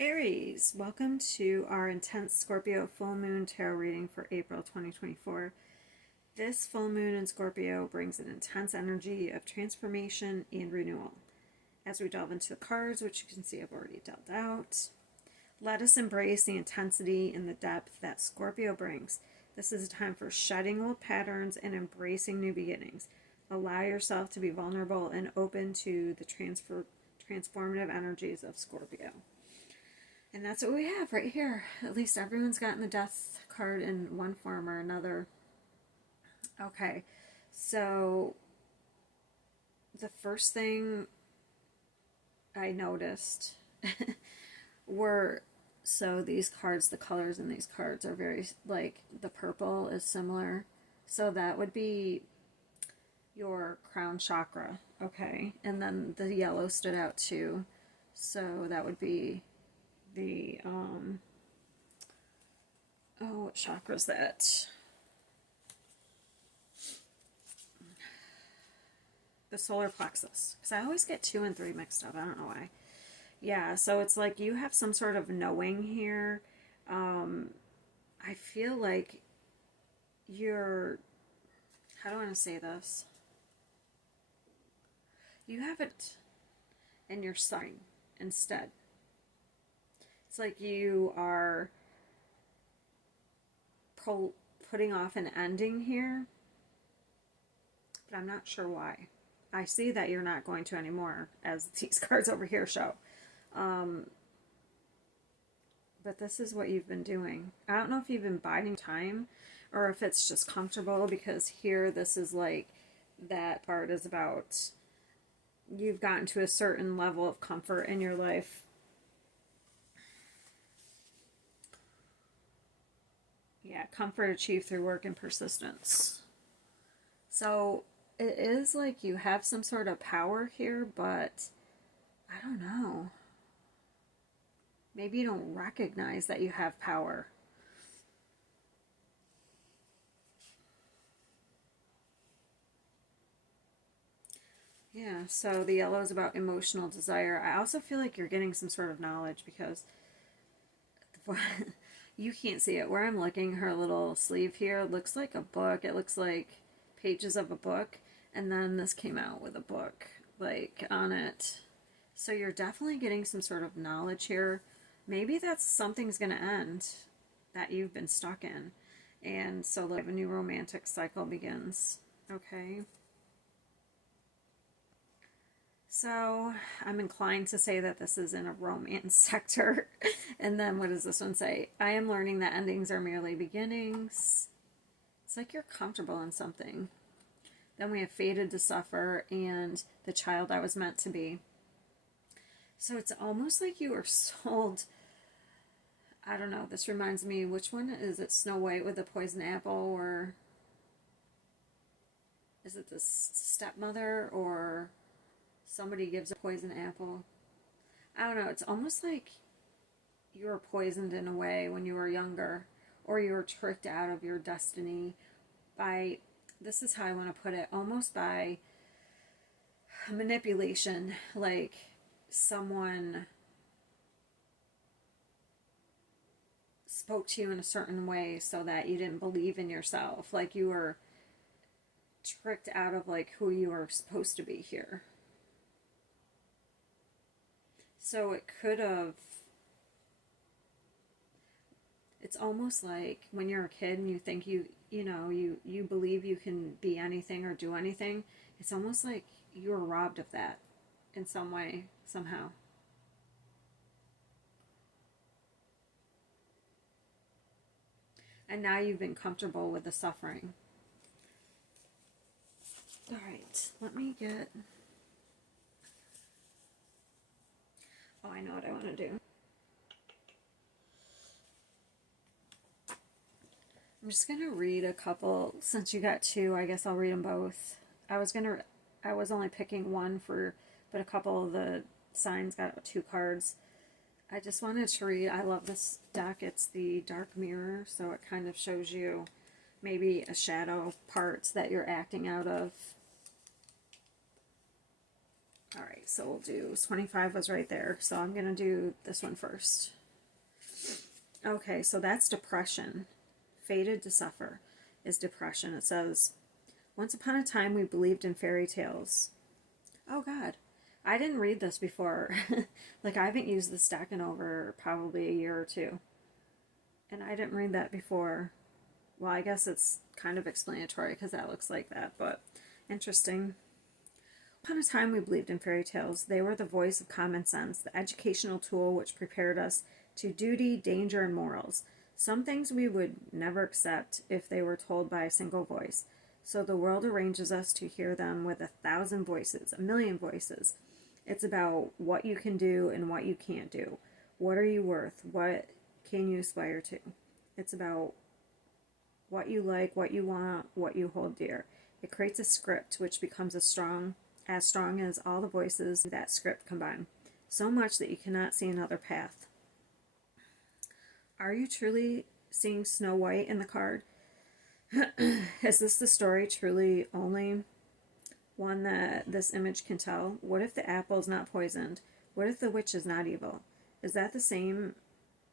Aries, welcome to our intense Scorpio full moon tarot reading for April 2024. This full moon in Scorpio brings an intense energy of transformation and renewal. As we delve into the cards, which you can see I've already dealt out, let us embrace the intensity and the depth that Scorpio brings. This is a time for shedding old patterns and embracing new beginnings. Allow yourself to be vulnerable and open to the transformative energies of Scorpio. And that's what we have right here. At least everyone's gotten the death card in one form or another. Okay, so the first thing I noticed were, so these cards, the colors in these cards are very, like, the purple is similar. So that would be your crown chakra, okay? And then the yellow stood out too. So that would be the what chakra is that? The solar plexus, because I always get 2 and 3 mixed up. I don't know why. Yeah, so it's like you have some sort of knowing here. I feel like you're, how do I want to say this? You have it in your sign instead. It's like you are putting off an ending here, but I'm not sure why. I see that you're not going to anymore, as these cards over here show. But this is what you've been doing. I don't know if you've been biding time or if it's just comfortable, because here this is like, that part is about you've gotten to a certain level of comfort in your life. Yeah, comfort achieved through work and persistence. So it is like you have some sort of power here, but I don't know. Maybe you don't recognize that you have power. Yeah, so the yellow is about emotional desire. I also feel like you're getting some sort of knowledge, because you can't see it. Where I'm looking, her little sleeve here looks like a book. It looks like pages of a book. And then this came out with a book, like, on it. So you're definitely getting some sort of knowledge here. Maybe that's something's going to end that you've been stuck in. And so like a new romantic cycle begins. Okay. So I'm inclined to say that this is in a romance sector. And then what does this one say? I am learning that endings are merely beginnings. It's like you're comfortable in something. Then we have fated to suffer and the child I was meant to be. So it's almost like you were sold. I don't know. This reminds me, which one is it? Snow White with the poison apple, or is it the stepmother, or somebody gives a poison apple? I don't know. It's almost like you were poisoned in a way when you were younger, or you were tricked out of your destiny by, this is how I want to put it, almost by manipulation. Like someone spoke to you in a certain way so that you didn't believe in yourself. Like you were tricked out of like who you were supposed to be here. So it could have, it's almost like when you're a kid and you think you believe you can be anything or do anything. It's almost like you were robbed of that in some way, somehow. And now you've been comfortable with the suffering. All right, let me get, oh, I know what I want to do. I'm just going to read a couple. Since you got 2, I guess I'll read them both. I was only picking one for, but a couple of the signs got 2 cards. I just wanted to read, I love this deck. It's the Dark Mirror, so it kind of shows you maybe a shadow parts that you're acting out of. All right, so we'll do 25 was right there. So I'm going to do this one first. Okay, so that's depression. Fated to suffer is depression. It says, once upon a time we believed in fairy tales. Oh God, I didn't read this before. Like I haven't used this deck in over probably a year or two. And I didn't read that before. Well, I guess it's kind of explanatory because that looks like that, but interesting. Upon a time we believed in fairy tales. They were the voice of common sense, the educational tool which prepared us to duty, danger, and morals. Some things we would never accept if they were told by a single voice. So the world arranges us to hear them with 1,000 voices, 1,000,000 voices. It's about what you can do and what you can't do. What are you worth? What can you aspire to? It's about what you like, what you want, what you hold dear. It creates a script which becomes as strong as all the voices that script combine. So much that you cannot see another path. Are you truly seeing Snow White in the card? Is this the story truly only one that this image can tell? What if the apple is not poisoned? What if the witch is not evil? Is that the same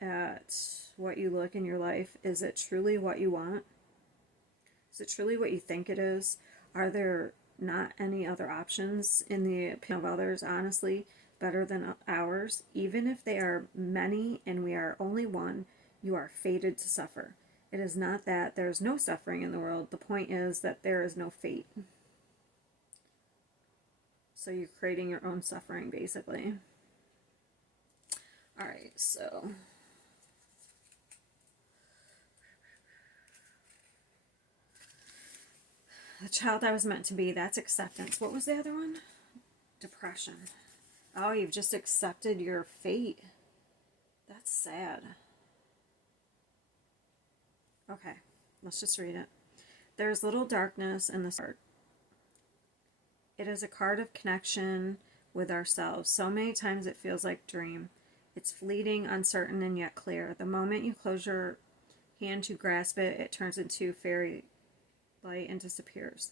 at what you look in your life? Is it truly what you want? Is it truly what you think it is? Are there not any other options in the opinion of others, honestly, better than ours? Even if they are many and we are only one, you are fated to suffer. It is not that there is no suffering in the world. The point is that there is no fate. So you're creating your own suffering, basically. All right, so the child I was meant to be, that's acceptance. What was the other one? Depression. Oh, you've just accepted your fate. That's sad. Okay, let's just read it. There's little darkness in this card. It is a card of connection with ourselves. So many times it feels like a dream. It's fleeting, uncertain, and yet clear. The moment you close your hand to grasp it, it turns into fairy light and disappears.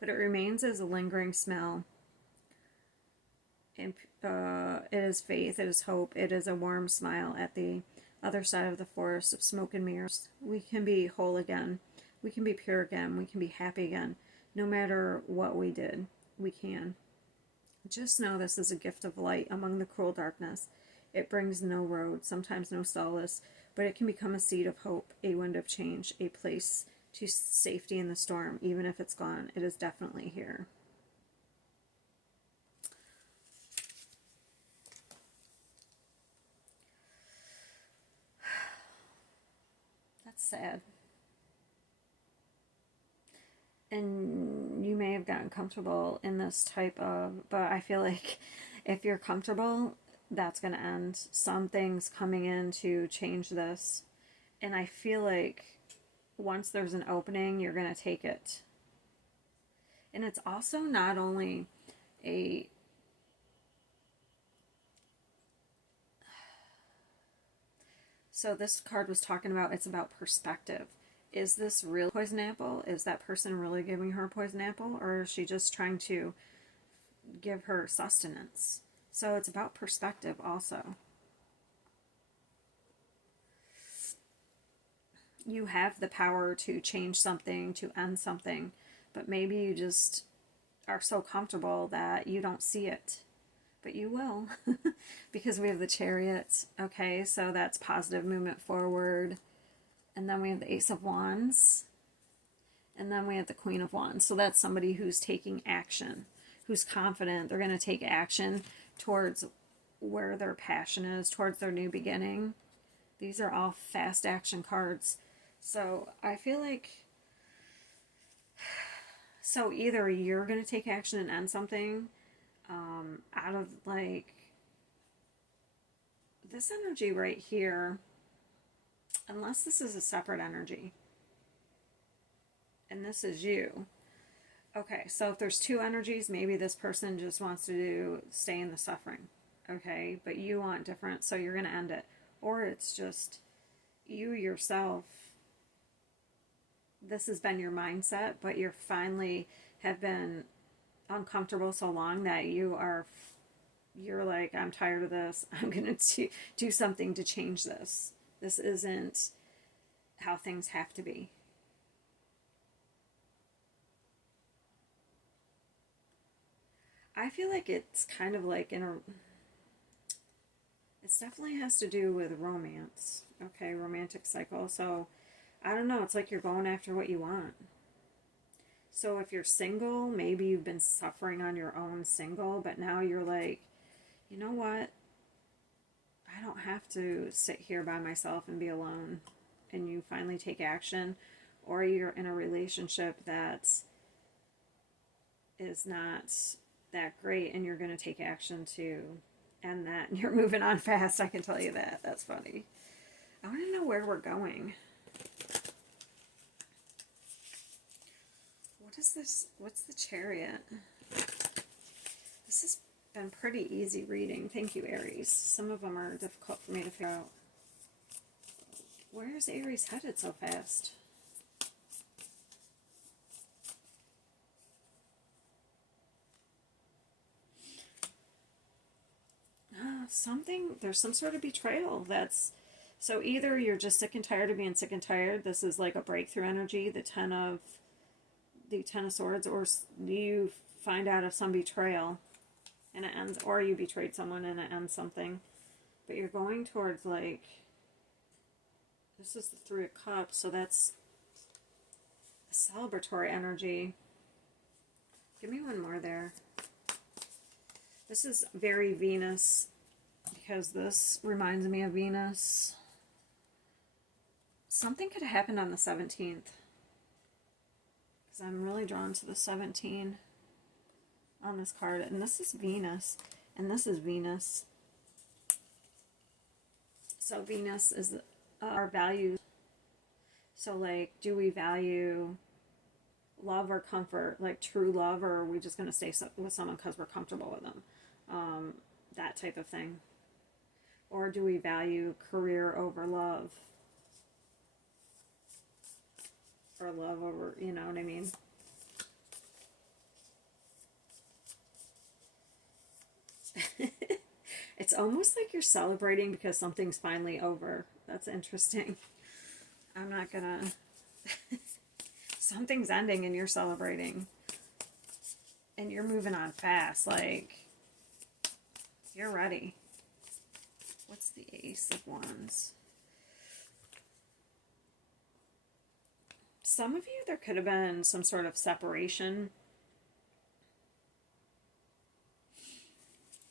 But it remains as a lingering smell. And it is faith, it is hope, it is a warm smile at the other side of the forest of smoke and mirrors. We can be whole again. We can be pure again. We can be happy again. No matter what we did, we can. Just know this is a gift of light among the cruel darkness. It brings no road, sometimes no solace, but it can become a seed of hope, a wind of change, a place to safety in the storm. Even if it's gone, it is definitely here. That's sad. And you may have gotten comfortable in this type of, but I feel like if you're comfortable, that's going to end. Something's coming in to change this. And I feel like once there's an opening, you're going to take it. And it's also not only a so this card was talking about, it's about perspective. Is this real poison apple? Is that person really giving her a poison apple? Or is she just trying to give her sustenance? So it's about perspective also. You have the power to change something, to end something, but maybe you just are so comfortable that you don't see it. But you will, because we have the Chariot. Okay, so that's positive movement forward. And then we have the Ace of Wands. And then we have the Queen of Wands. So that's somebody who's taking action, who's confident. They're going to take action towards where their passion is, towards their new beginning. These are all fast action cards. So I feel like, so either you're going to take action and end something, out of like this energy right here, unless this is a separate energy and this is you. Okay, so if there's two energies, maybe this person just wants to stay in the suffering. Okay, but you want different, so you're going to end it. Or it's just you yourself. This has been your mindset, but you're finally have been uncomfortable so long that you're like, I'm tired of this. I'm going to do something to change this. This isn't how things have to be. I feel like it's kind of like it definitely has to do with romance. Okay, romantic cycle. So I don't know, it's like you're going after what you want. So if you're single, maybe you've been suffering on your own single, but now you're like, you know what? I don't have to sit here by myself and be alone. And you finally take action. Or you're in a relationship that is not that great and you're going to take action to end that. And you're moving on fast, I can tell you that. That's funny. I want to know where we're going. What is this? What's the Chariot? This has been pretty easy reading. Thank you, Aries. Some of them are difficult for me to figure out. Where is Aries headed so fast? There's some sort of betrayal that's, so either you're just sick and tired of being sick and tired, this is like a breakthrough energy, the Ten of Swords, or you find out of some betrayal and it ends, or you betrayed someone and it ends something, but you're going towards like, this is the Three of Cups, so that's a celebratory energy. Give me one more there. This is very Venus, because this reminds me of Venus. Something could have happened on the 17th. Because I'm really drawn to the 17 on this card. And this is Venus. And this is Venus. So Venus is our values. So like, do we value love or comfort? Like true love, or are we just going to stay with someone because we're comfortable with them? That type of thing. Or do we value career over love? Or love over, you know what I mean? It's almost like you're celebrating because something's finally over. That's interesting. I'm not gonna... Something's ending and you're celebrating. And you're moving on fast. Like, you're ready. What's the Ace of Wands? Some of you, there could have been some sort of separation.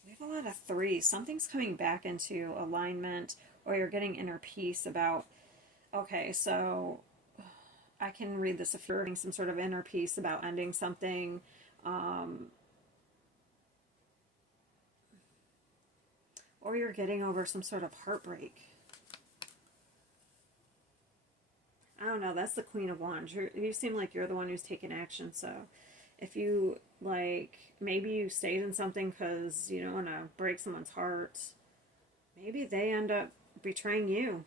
We have a lot of threes. Something's coming back into alignment, or you're getting inner peace about, okay, so I can read this if you're having some sort of inner peace about ending something. Or you're getting over some sort of heartbreak. I don't know, that's the Queen of Wands. You seem like you're the one who's taking action, so if you, like, maybe you stayed in something because you don't want to break someone's heart, maybe they end up betraying you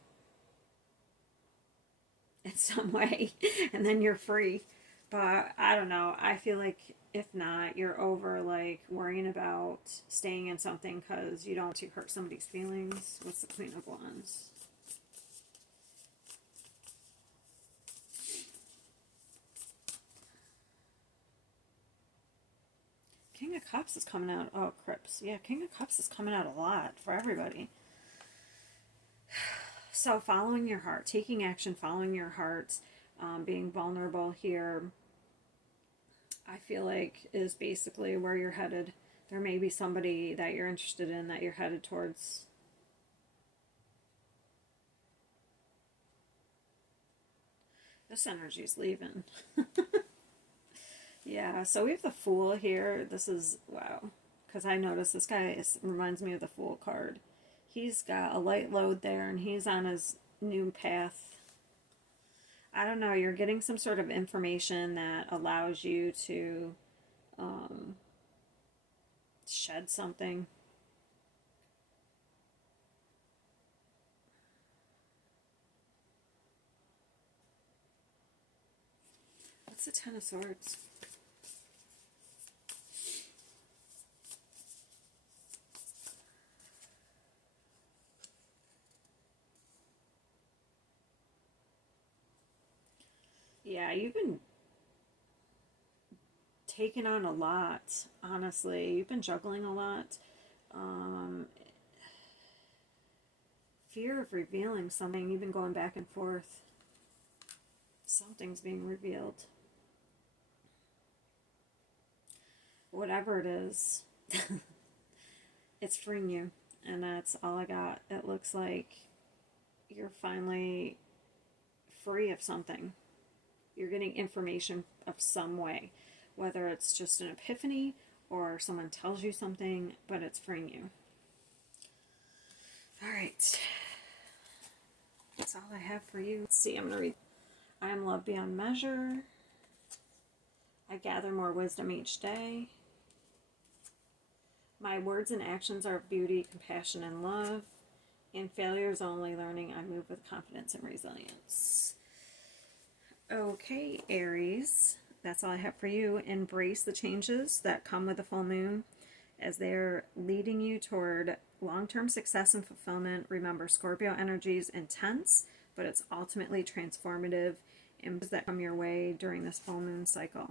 in some way, and then you're free. But I don't know, I feel like if not, you're over, like, worrying about staying in something because you don't want to hurt somebody's feelings. What's the Queen of Wands? King of Cups is coming out. Oh, Crips. Yeah, King of Cups is coming out a lot for everybody. So following your heart, taking action, following your heart, being vulnerable here, I feel like is basically where you're headed. There may be somebody that you're interested in that you're headed towards. This energy's leaving. Yeah, so we have the Fool here. This is, wow. Because I noticed this guy reminds me of the Fool card. He's got a light load there, and he's on his new path. I don't know, you're getting some sort of information that allows you to shed something. What's the Ten of Swords? you've been taking on a lot, honestly. You've been juggling a lot. Fear of revealing something. You've been going back and forth. Something's being revealed. Whatever it is, it's freeing you. And that's all I got. It looks like you're finally free of something. You're getting information of some way, whether it's just an epiphany or someone tells you something, but it's freeing you. All right. That's all I have for you. Let's see, I'm going to read. I am loved beyond measure. I gather more wisdom each day. My words and actions are of beauty, compassion, and love. In failure is only learning. I move with confidence and resilience. Okay, Aries. That's all I have for you. Embrace the changes that come with the full moon as they're leading you toward long-term success and fulfillment. Remember, Scorpio energy is intense, but it's ultimately transformative and that come your way during this full moon cycle.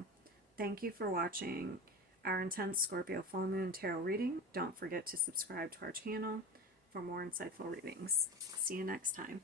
Thank you for watching our intense Scorpio full moon tarot reading. Don't forget to subscribe to our channel for more insightful readings. See you next time.